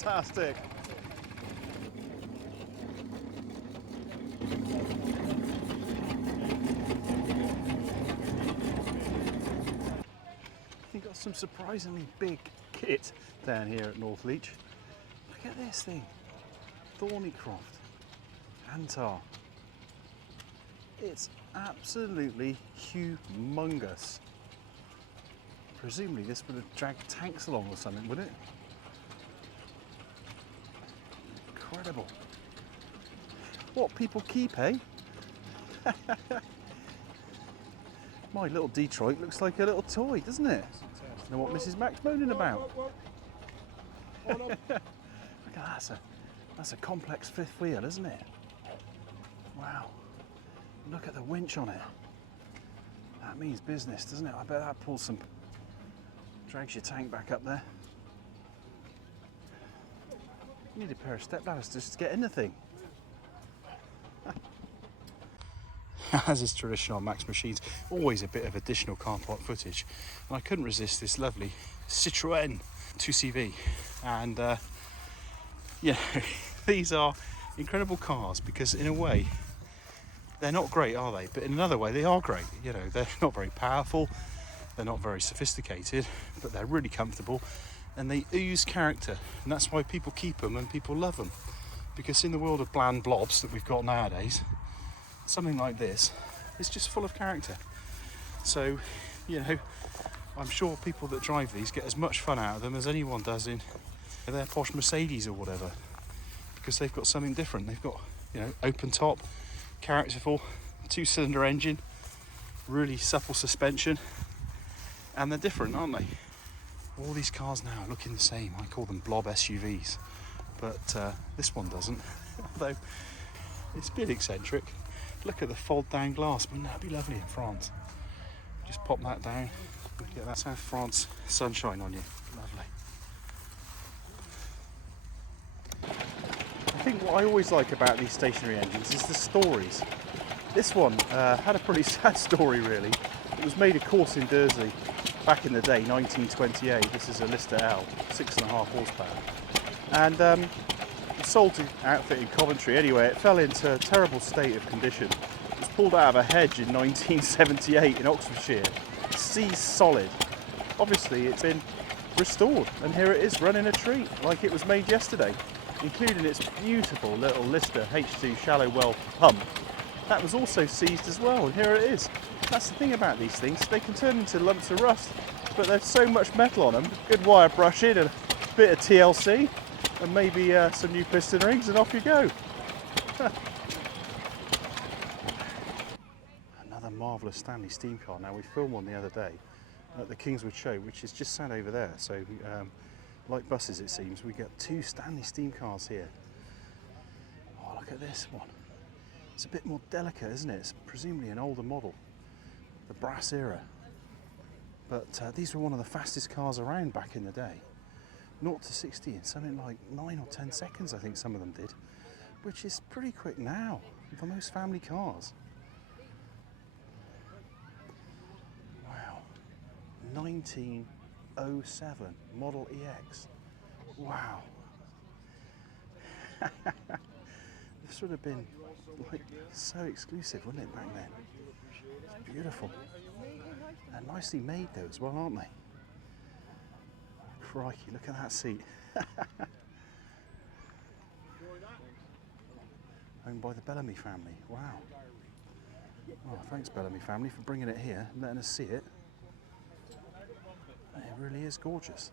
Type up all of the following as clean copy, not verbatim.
fantastic. You've got some surprisingly big kit down here at Northleach. Look at this thing. Thornycroft. Antar. It's absolutely humongous. Presumably this would have dragged tanks along or something, would it? Incredible. What people keep, eh? My little Detroit looks like a little toy, doesn't it? You know what Mrs. Mac's moaning about? Look at that, that's a complex fifth wheel, isn't it? Wow. Look at the winch on it. That means business, doesn't it? I bet that pulls some... drags your tank back up there. You need a pair of step ladders just to get in the thing. As is traditional on Mac's machines, always a bit of additional car park footage. And I couldn't resist this lovely Citroën 2CV. And yeah, these are incredible cars because in a way, they're not great, are they? But in another way, they are great. You know, they're not very powerful, they're not very sophisticated, but they're really comfortable and they ooze character. And that's why people keep them and people love them. Because in the world of bland blobs that we've got nowadays, something like this is just full of character. So, you know, I'm sure people that drive these get as much fun out of them as anyone does in their posh Mercedes or whatever, because they've got something different. They've got, you know, open top, characterful, 2-cylinder engine, really supple suspension, and they're different, aren't they? All these cars now are looking the same. I call them blob SUVs, but this one doesn't, although it's a bit eccentric. Look at the fold down glass, wouldn't that be lovely in France? Just pop that down, get that South France sunshine on you, lovely. I think what I always like about these stationary engines is the stories. This one had a pretty sad story really. It was made of course in Dursley back in the day, 1928. This is a Lister L, 6.5 horsepower. And sold to outfit in Coventry. Anyway, it fell into a terrible state of condition. It was pulled out of a hedge in 1978 in Oxfordshire. Seized solid. Obviously it's been restored and here it is running a treat like it was made yesterday, including its beautiful little Lister H2 shallow well pump. That was also seized as well, and here it is. That's the thing about these things, they can turn into lumps of rust, but there's so much metal on them. Good wire brushing, a bit of TLC, and maybe some new piston rings, and off you go. Another marvellous Stanley steam car. Now, we filmed one the other day at the Kingswood show, which is just sat over there. So, like buses, it seems, we get 2 Stanley steam cars here. Oh, look at this one. It's a bit more delicate, isn't it? It's presumably an older model, the brass era. But these were one of the fastest cars around back in the day. 0 to 60 in something like 9 or 10 seconds, I think some of them did, which is pretty quick now for most family cars. Wow, 1907 Model EX. Wow. This would have been like so exclusive, wouldn't it, back then? It's beautiful. And nicely made though as well, aren't they? Crikey, look at that seat. Owned by the Bellamy family, wow. Oh, thanks Bellamy family for bringing it here and letting us see it. It really is gorgeous.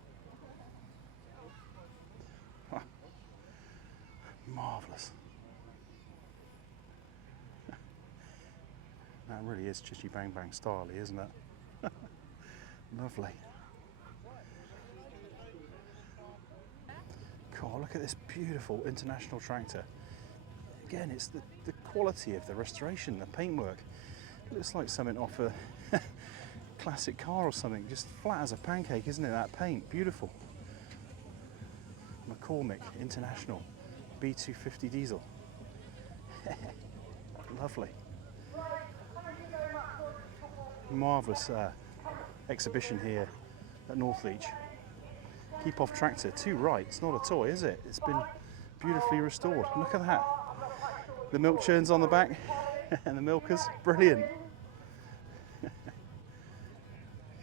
Huh. Marvellous. That really is Chitty Bang Bang style, isn't it? Lovely. God, look at this beautiful International tractor. Again, it's the quality of the restoration, the paintwork. It looks like something off a classic car or something, just flat as a pancake, isn't it, that paint? Beautiful. McCormick International B250 diesel. Lovely. Marvellous exhibition here at Northleach. Keep Off Tractor, too right. It's not a toy, is it? It's been beautifully restored. Look at that. The milk churns on the back and the milkers. Brilliant.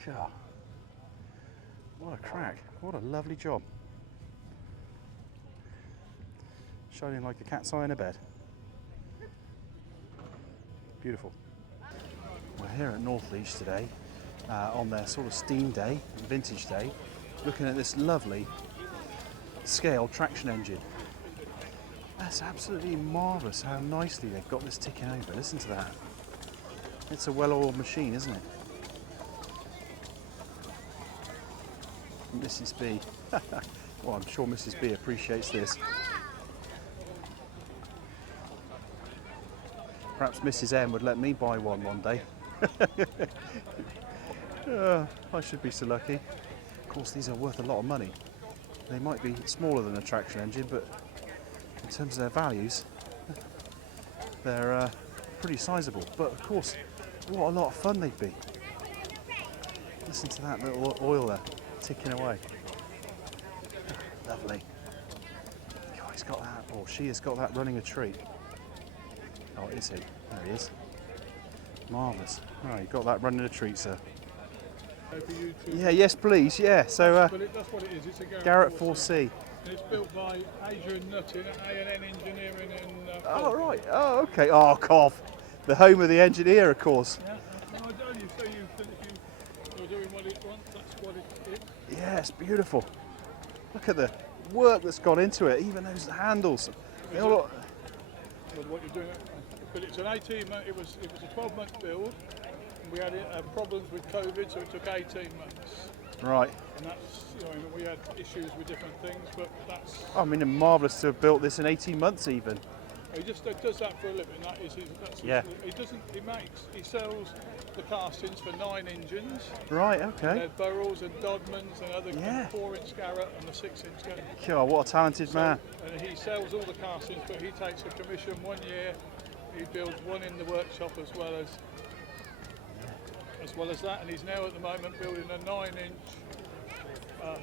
God. What a crack. What a lovely job. Shining like a cat's eye in a bed. Beautiful. We're here at Northleach today on their sort of steam day, vintage day, looking at this lovely scale traction engine. That's absolutely marvellous how nicely they've got this ticking over. Listen to that. It's a well-oiled machine, isn't it? Mrs. B. Well, I'm sure Mrs. B appreciates this. Perhaps Mrs. M would let me buy one day. I should be so lucky. Of course, these are worth a lot of money. They might be smaller than a traction engine, but in terms of their values, they're pretty sizable. But of course, what a lot of fun they'd be. Listen to that little oil there, ticking away. Lovely. God, he's got that, or she has got that running a treat. Oh, is he? There he is. Marvellous. Oh, you've got that running a treat, sir. Yeah, yes, please. Yeah. So that's what it is. It's a Garrett 4C. And it's built by Adrian Nuttin at A&N Engineering in. Oh right. Oh okay. Oh, cough. The home of the engineer, of course. Yeah. No, I don't. You say you're doing what it wants. That's what it is. Yeah, it's beautiful. Look at the work that's gone into it. Even those handles. They all look... What you're doing, but it's an 18-month. It was a 12-month build. And we had problems with COVID, so it took 18 months. Right. And that's, we had issues with different things, but that's. I mean, marvellous to have built this in 18 months even. He just does that for a living. He sells the castings for 9 engines. Right. Okay. They're Burrells and Dodmans and other 4-inch Garrett and the 6-inch Garrett. God, what a talented man. And he sells all the castings, but he takes a commission 1 year. He builds one in the workshop as well as that, and he's now at the moment building a 9-inch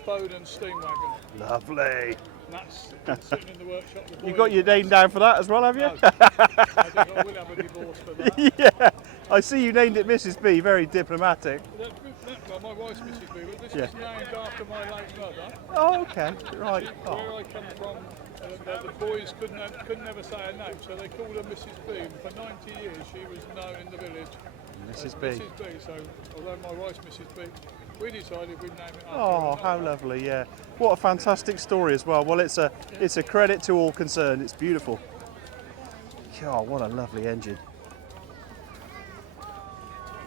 Bowden steam wagon. Lovely. And that's sitting in the workshop. You got your name down for that as well, have you? No. I think I will have a divorce for that. Yeah. I see you named it Mrs. B. Very diplomatic. My wife's Mrs. B, but this is named after my late mother. Oh, okay. Right. Where I come from, the boys couldn't ever say her name, so they called her Mrs. B. And for 90 years, she was known in the village. Mrs. B. Mrs. B. So, although my wife's Mrs. B, we decided we'd name it after her. Oh, how lovely! Yeah, what a fantastic story as well. Well, it's a credit to all concerned. It's beautiful. God, what a lovely engine.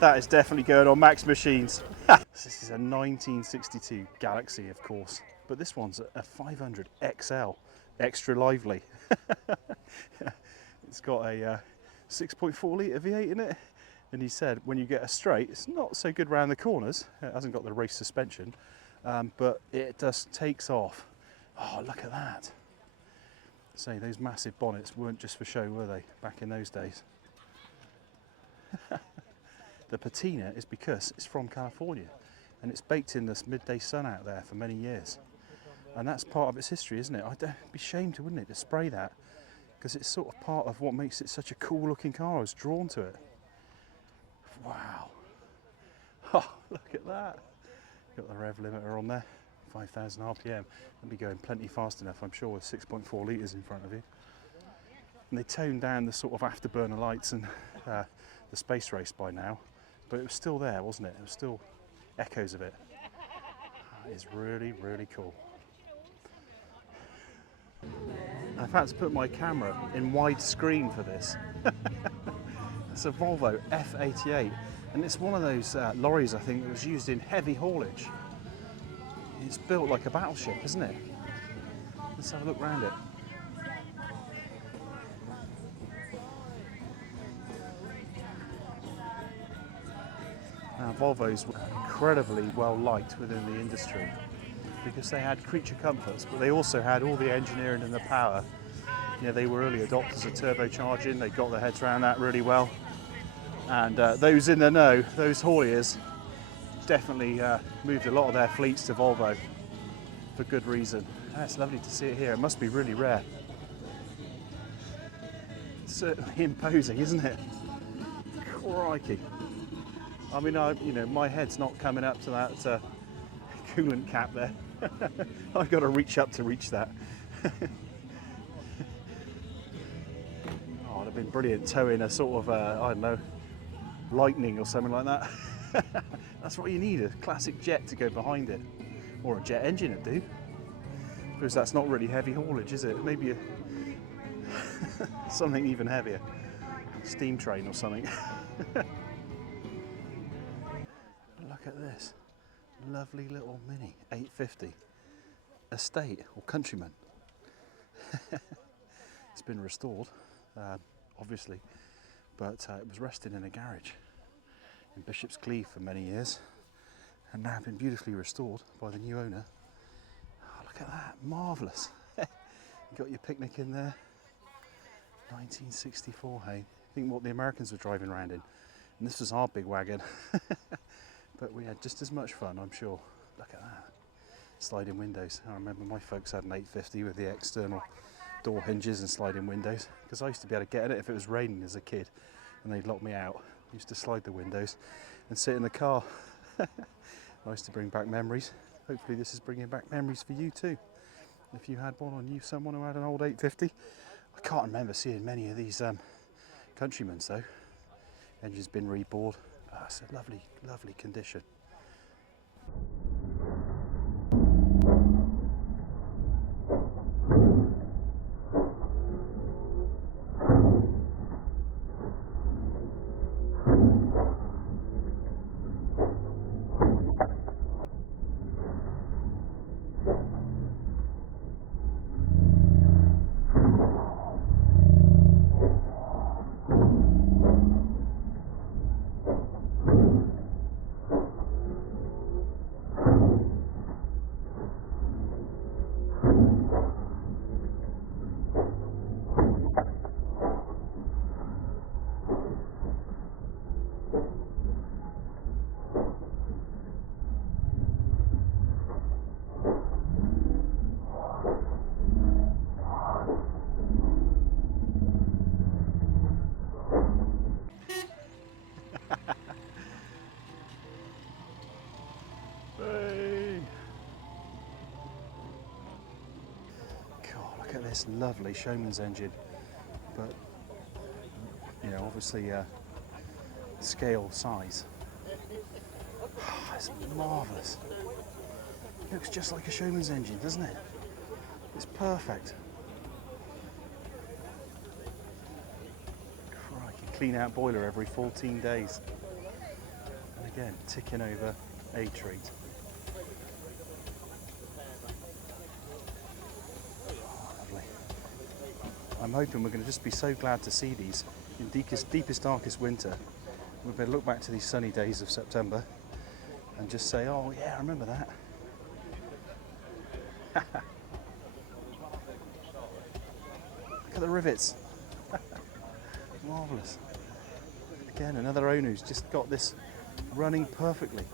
That is definitely going on Max Machines. This is a 1962 Galaxy, of course, but this one's a 500 XL, extra lively. It's got a 6.4 litre V8 in it. And he said when you get a straight, it's not so good round the corners. It hasn't got the race suspension, but it just takes off. Oh, look at that. Say, those massive bonnets weren't just for show, were they, back in those days? The patina is because it's from California and it's baked in this midday sun out there for many years. And that's part of its history, isn't it? It'd be shamed, wouldn't it, to spray that, because it's sort of part of what makes it such a cool looking car. I was drawn to it. Wow. Oh, look at that. Got the rev limiter on there, 5,000 RPM. It'll be going plenty fast enough, I'm sure, with 6.4 litres in front of you. And they toned down the sort of afterburner lights and the space race by now, but it was still there, wasn't it? It was still echoes of it. That is really, really cool. I've had to put my camera in widescreen for this. It's a Volvo F88, and it's one of those lorries, I think, that was used in heavy haulage. It's built like a battleship, isn't it? Let's have a look round it. Now, Volvos were incredibly well liked within the industry because they had creature comforts, but they also had all the engineering and the power. You know, they were early adopters of turbocharging. They got their heads around that really well. And those in the know, those hauliers, definitely moved a lot of their fleets to Volvo. for good reason. It's lovely to see it here. It must be really rare. It's certainly imposing, isn't it? Crikey. I mean, my head's not coming up to that coolant cap there. I've got to reach up to reach that. Oh, it'd have been brilliant towing a sort of, I don't know, lightning or something like that. That's what you need, a classic jet to go behind it. Or a jet engine would do. Because that's not really heavy haulage, is it? Maybe something even heavier. Steam train or something. Look at this. Lovely little Mini 850 estate or countryman. It's been restored, obviously, but it was resting in a garage in Bishop's Cleeve for many years and now been beautifully restored by the new owner. Oh, look at that, marvellous. You got your picnic in there. 1964, hey. Think what the Americans were driving around in. And this was our big wagon. But we had just as much fun, I'm sure. Look at that. Sliding windows. I remember my folks had an 850 with the external door hinges and sliding windows, because I used to be able to get in it if it was raining as a kid and they'd lock me out. I used to slide the windows and sit in the car. Nice to bring back memories. Hopefully this is bringing back memories for you too. If you had one or knew someone who had an old 850. I can't remember seeing many of these Countrymans though. Engine's been rebored. Oh, it's a lovely, lovely condition. Hey. God, look at this lovely showman's engine, but obviously scale size. It's marvellous. Looks just like a showman's engine, doesn't it? It's perfect. Crikey, clean out boiler every 14 days. And again, ticking over a treat. Lovely. I'm hoping we're going to just be so glad to see these in deepest, darkest winter. We better look back to these sunny days of September and just say, oh yeah, I remember that. Look at the rivets. Marvellous. Again, another owner who's just got this running perfectly.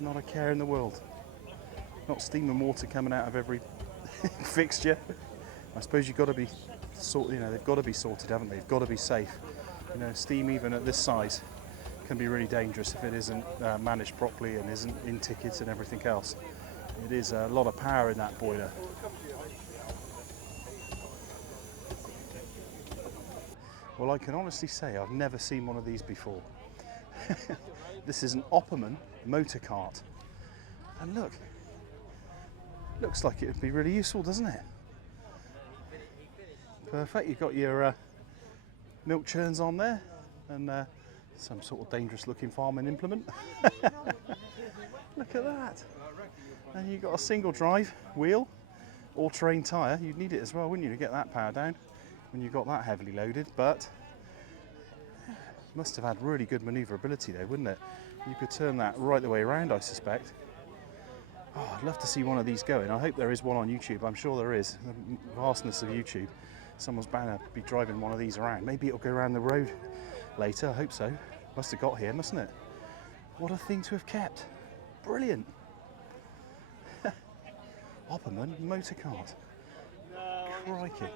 Not a care in the world. Not steam and water coming out of every fixture. I suppose you've got to be they've got to be sorted, haven't they? They've got to be safe. Steam even at this size can be really dangerous if it isn't managed properly and isn't in tickets and everything else. It is a lot of power in that boiler. Well, I can honestly say I've never seen one of these before. This is an Opperman motor cart. And look, looks like it would be really useful, doesn't it? Perfect, you've got your milk churns on there and some sort of dangerous looking farming implement. Look at that. And you've got a single drive wheel, all-terrain tyre. You'd need it as well, wouldn't you, to get that power down when you've got that heavily loaded, but must have had really good manoeuvrability though, wouldn't it? You could turn that right the way around, I suspect. Oh, I'd love to see one of these going. I hope there is one on YouTube. I'm sure there is. The vastness of YouTube. Someone's bound to be driving one of these around. Maybe it'll go around the road later. I hope so. Must have got here, mustn't it? What a thing to have kept. Brilliant. Opperman motor cart. Crikey.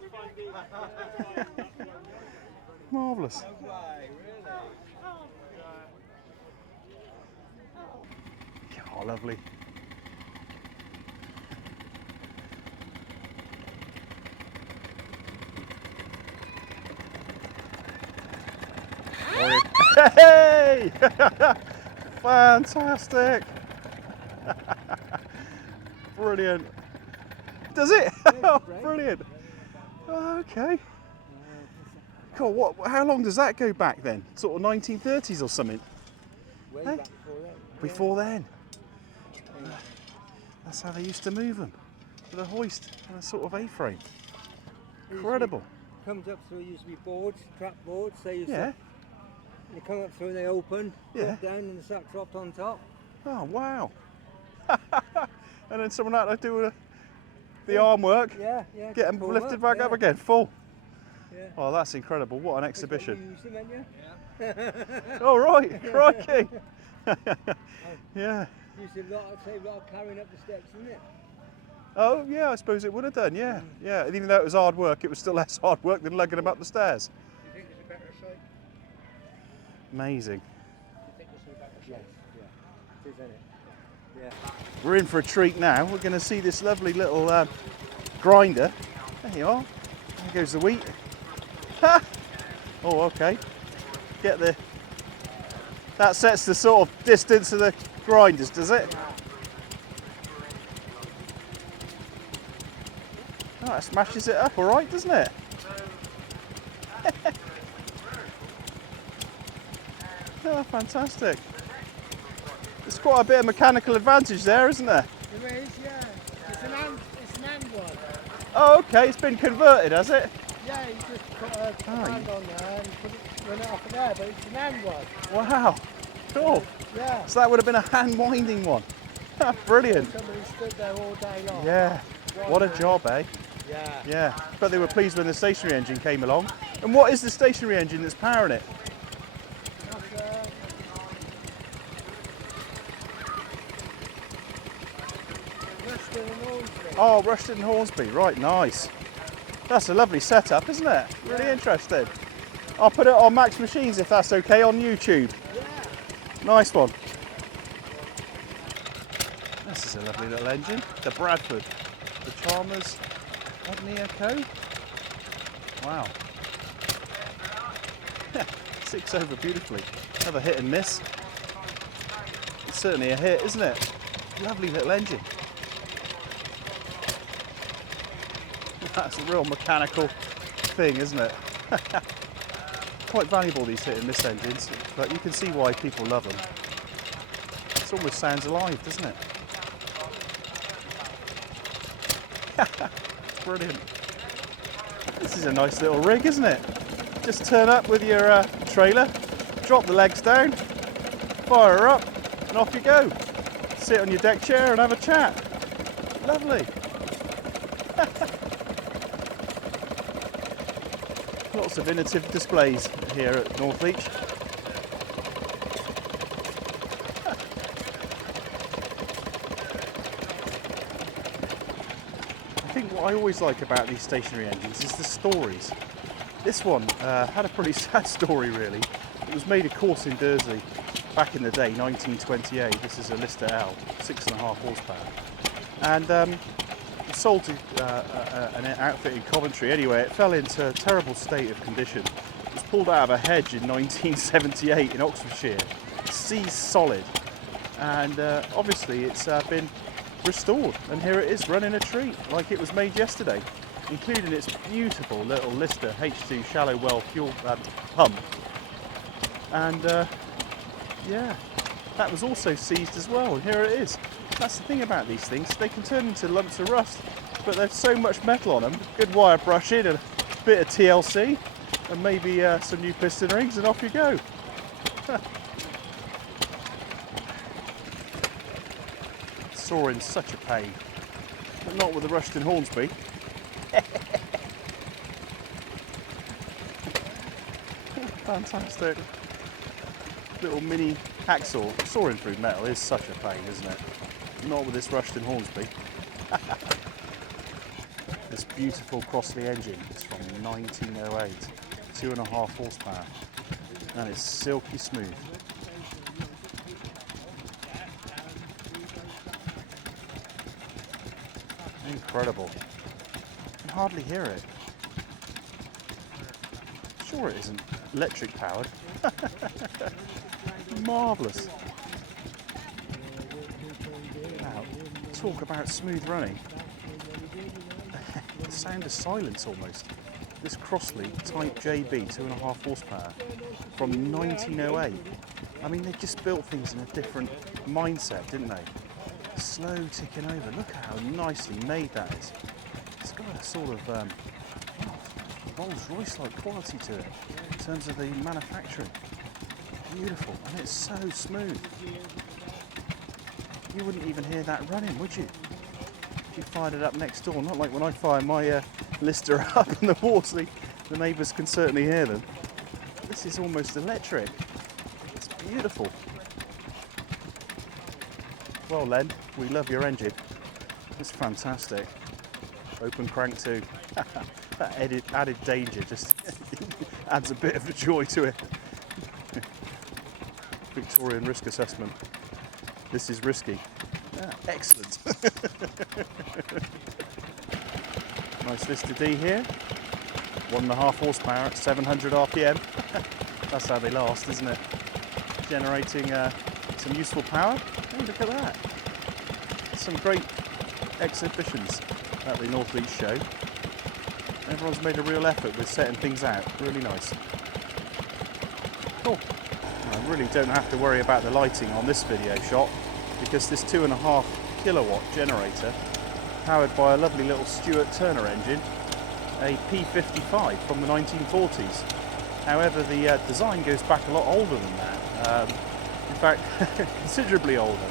Marvellous. Oh, lovely. Hey! Fantastic! Brilliant. Does it? Oh, brilliant. Okay. Cool. What? How long does that go back then? Sort of 1930s or something? Way Hey? back before then. Before then. That's how they used to move them. With a hoist and a sort of A-frame. Incredible. Comes up through, used to be boards, trap boards. They used Yeah. to, they come up through, they open, Yeah. drop down, and the sack dropped on top. Oh, wow. And then someone had to do the arm work, Yeah, get them pull lifted back up again, full. Yeah. Oh, that's incredible. What an That's what exhibition. you used them, ain't you? All right, crikey. Yeah. Used to save a lot of carrying up the steps, didn't it? Oh, yeah, I suppose it would have done, yeah. Yeah, and even though it was hard work, it was still less hard work than lugging them up the stairs. Do you think it's a better shape? Amazing. Do you think it's a better shape? Yes, yeah. It is, isn't it? Yeah. We're in for a treat now. We're going to see this lovely little grinder. There you are. There goes the wheat. Ha! Oh, okay. Get the... That sets the sort of distance of the grinders, does it? Oh, that smashes it up all right, doesn't it? Oh, fantastic. There's quite a bit of mechanical advantage there, isn't there? There is, yeah. It's an hand one. Oh, okay, it's been converted, has it? Yeah, you just put a hand on there and run it off of there, but it's an hand one. Wow, cool. Yeah. So that would have been a hand winding one. Brilliant. Somebody stood there all day long. Yeah, what a job, eh? Yeah. Yeah, but they were pleased when the stationary engine came along. And what is the stationary engine that's powering it? That's, Ruston and Hornsby. Oh, Rushton and Hornsby, right, nice. That's a lovely setup, isn't it? Really interesting. I'll put it on Max Machines if that's okay, on YouTube. Yeah. Nice one. This is a lovely little engine. The Bradford, the Chalmers Agnia Co. Wow. 6 over beautifully. Another hit and miss. It's certainly a hit, isn't it? Lovely little engine. That's a real mechanical thing, isn't it? Quite valuable, these hit and miss engines, but you can see why people love them. It almost sounds alive, doesn't it? Brilliant. This is a nice little rig, isn't it? Just turn up with your trailer, drop the legs down, fire her up, and off you go. Sit on your deck chair and have a chat. Lovely. Lots of innovative displays here at Northleach. I think what I always like about these stationary engines is the stories. This one had a pretty sad story, really. It was made, of course, in Dursley back in the day, 1928. This is a Lister L, 6.5 horsepower. And sold to an outfit in Coventry. Anyway, it fell into a terrible state of condition. It was pulled out of a hedge in 1978 in Oxfordshire, seized solid, and obviously it's been restored, and here it is running a treat like it was made yesterday, including its beautiful little Lister H2 shallow well fuel pump. And yeah, that was also seized as well, and here it is. That's the thing about these things, they can turn into lumps of rust, but there's so much metal on them. Good wire brushing and a bit of TLC, and maybe some new piston rings, and off you go. Soaring's such a pain, but not with the Rushton Hornsby. Fantastic. Little mini sawing through metal is such a pain, isn't it? Not with this Rushton Hornsby. This beautiful Crossley engine is from 1908, 2.5 horsepower, and it's silky smooth. Incredible. You can hardly hear it. Sure it isn't electric powered. Marvellous. Now, talk about smooth running. The sound of silence almost. This Crossley Type JB 2.5 horsepower from 1908. I mean, they just built things in a different mindset, didn't they? Slow ticking over. Look at how nicely made that is. It's got a sort of Rolls-Royce-like quality to it in terms of the manufacturing. Beautiful, and it's so smooth. You wouldn't even hear that running, would you? If you fired it up next door, not like when I fire my Lister up in the water, the neighbours can certainly hear them. This is almost electric. It's beautiful. Well, Len, we love your engine. It's fantastic. Open crank too. That added danger just adds a bit of a joy to it. Victorian risk assessment. This is risky. Yeah, excellent. Nice Lister D here. 1.5 horsepower at 700 RPM. That's how they last, isn't it? Generating some useful power. Oh, look at that. Some great exhibitions at the Northleach show. Everyone's made a real effort with setting things out. Really nice. Cool. I really don't have to worry about the lighting on this video shot because this 2.5 kilowatt generator, powered by a lovely little Stuart Turner engine, a P55 from the 1940s. However, the design goes back a lot older than that. In fact, considerably older.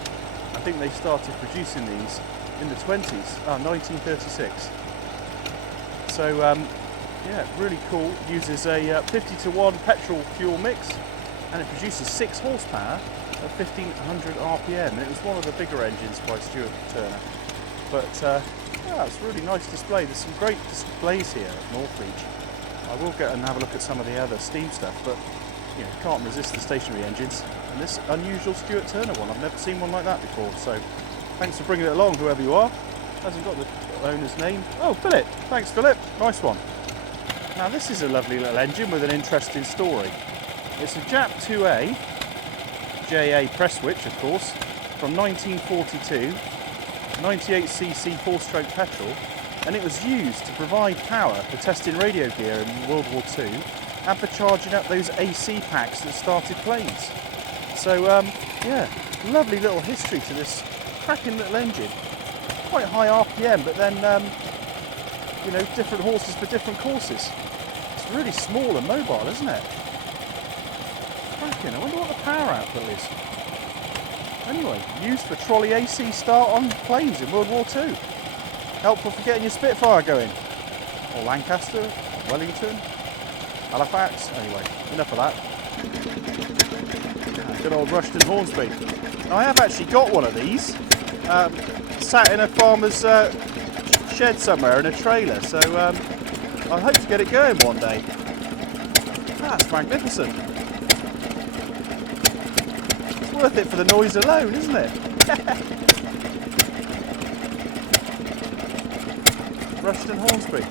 I think they started producing these in the 20s, 1936. So, yeah, really cool. Uses a 50-to-1 petrol fuel mix, and it produces 6 horsepower at 1500 RPM. And it was one of the bigger engines by Stuart Turner. But yeah, it's a really nice display. There's some great displays here at Northleach. I will go and have a look at some of the other steam stuff, but you know, can't resist the stationary engines. And this unusual Stuart Turner one, I've never seen one like that before. So thanks for bringing it along, whoever you are. Hasn't got the owner's name. Oh, Philip. Thanks, Philip. Nice one. Now this is a lovely little engine with an interesting story. It's a JAP 2A, JA press switch, of course, from 1942, 98cc 4-stroke petrol, and it was used to provide power for testing radio gear in World War II and for charging up those AC packs that started planes. So, yeah, lovely little history to this cracking little engine. Quite high RPM, but then, you know, different horses for different courses. It's really small and mobile, isn't it? Cracking. I wonder what the power output is. Anyway, used for trolley AC start on planes in World War II. Helpful for getting your Spitfire going. Or Lancaster, Wellington, Halifax. Anyway, enough of that. Good old Rushton Hornsby. Now, I have actually got one of these. Sat in a farmer's shed somewhere in a trailer, so I hope to get it going one day. That's magnificent. It's worth it for the noise alone, isn't it? Rushton Hornsby.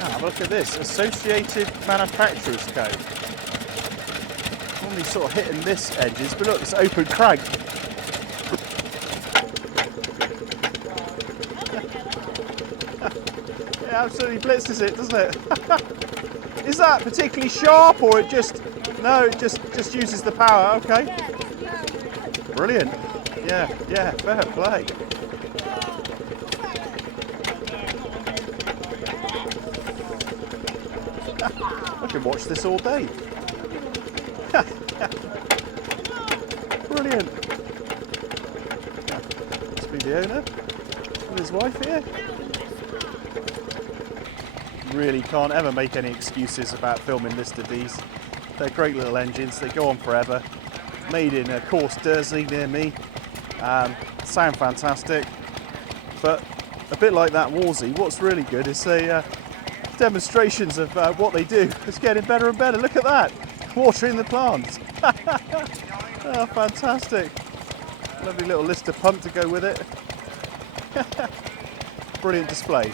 Have a look at this, Associated Manufacturers Code. Normally sort of hit and miss edges, but look, it's open crank. It absolutely blitzes it, doesn't it? Is that particularly sharp, or it just... No, it just uses the power, okay. Brilliant. Yeah, fair play. I could watch this all day. Brilliant. Must be the owner and his wife here. Really can't ever make any excuses about filming listed V's. They're great little engines, they go on forever. Made in, of course, Dursley near me. Sound fantastic, but a bit like that Warsy, what's really good is the demonstrations of what they do. It's getting better and better. Look at that, watering the plants. Oh, fantastic. Lovely little Lister pump to go with it. Brilliant display.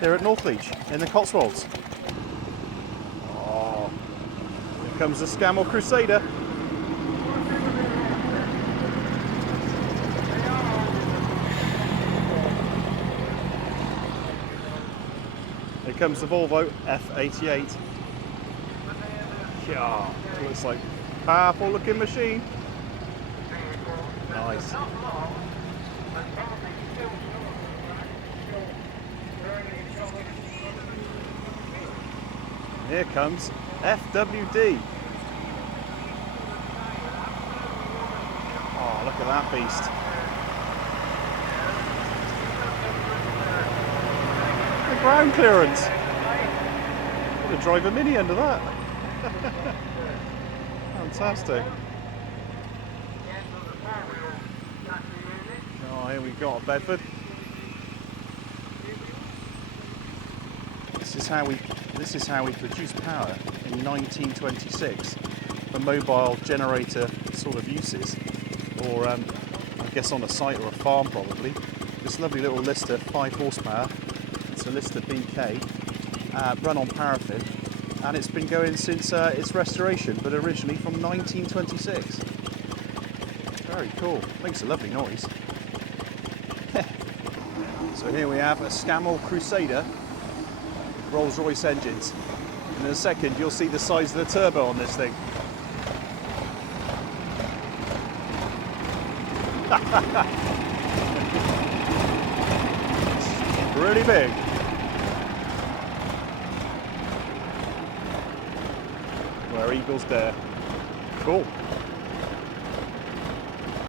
Here at Northleach in the Cotswolds. Oh, here comes the Scammell Crusader. Here comes the Volvo F88. Yeah, looks like a powerful looking machine. Nice. Here comes FWD. Oh, look at that beast. The ground clearance. I'm going to drive a Mini under that. Fantastic. Oh, here we got Bedford. This is how we produced power in 1926 for mobile generator sort of uses, or I guess on a site or a farm probably. This lovely little Lister, 5 horsepower. It's a Lister BK, run on paraffin, and it's been going since its restoration, but originally from 1926. Very cool. Makes a lovely noise. So here we have a Scammell Crusader. Rolls-Royce engines. And in a second you'll see the size of the turbo on this thing. Pretty big. Where eagles dare. Cool.